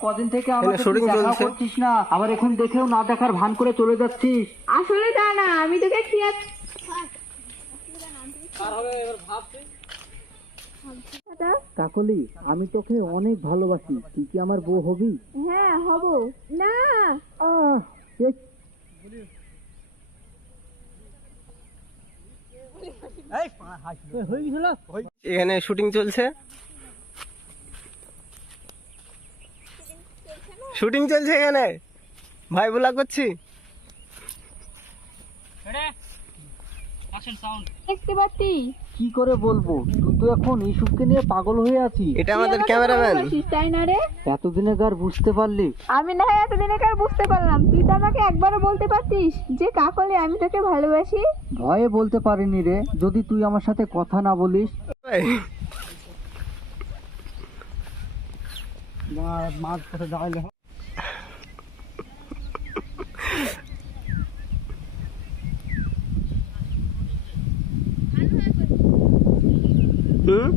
কদিন থেকে আমার সাথে দেখা করছিস না, আবার এখন দেখেও না দেখার ভান করে চলে যাচ্ছিস। আসলে তা না, আমি তোকে খেয়ে কাকলি, আমি তোকে অনেক ভালোবাসি, তুই কি আমার বউ হবি? হ্যাঁ হব না। আহ, এ- এখানে শুটিং চলছে, শুটিং চলছে এখানে, ভাই ব্লগ করছি। দেখতে পাচ্ছি। কি করে বলবো, তুই তো এখন ইসুবকে নিয়ে পাগল হয়ে আছিস। এটা আমাদের ক্যামেরাম্যান। তাই না রে? এতদিনে কার বুঝতে পারলি? আমি না হয় এতদিনে কার বুঝতে পারলাম, তুই তো আমাকে একবারও বলতে পারতিস যে কাকলি আমি তোকে ভালোবাসি। ভয়ে বলতে পারিনি রে, যদি তুই আমার সাথে কথা না বলিস। মাছ কোথায় দাঁড়াইলে হুম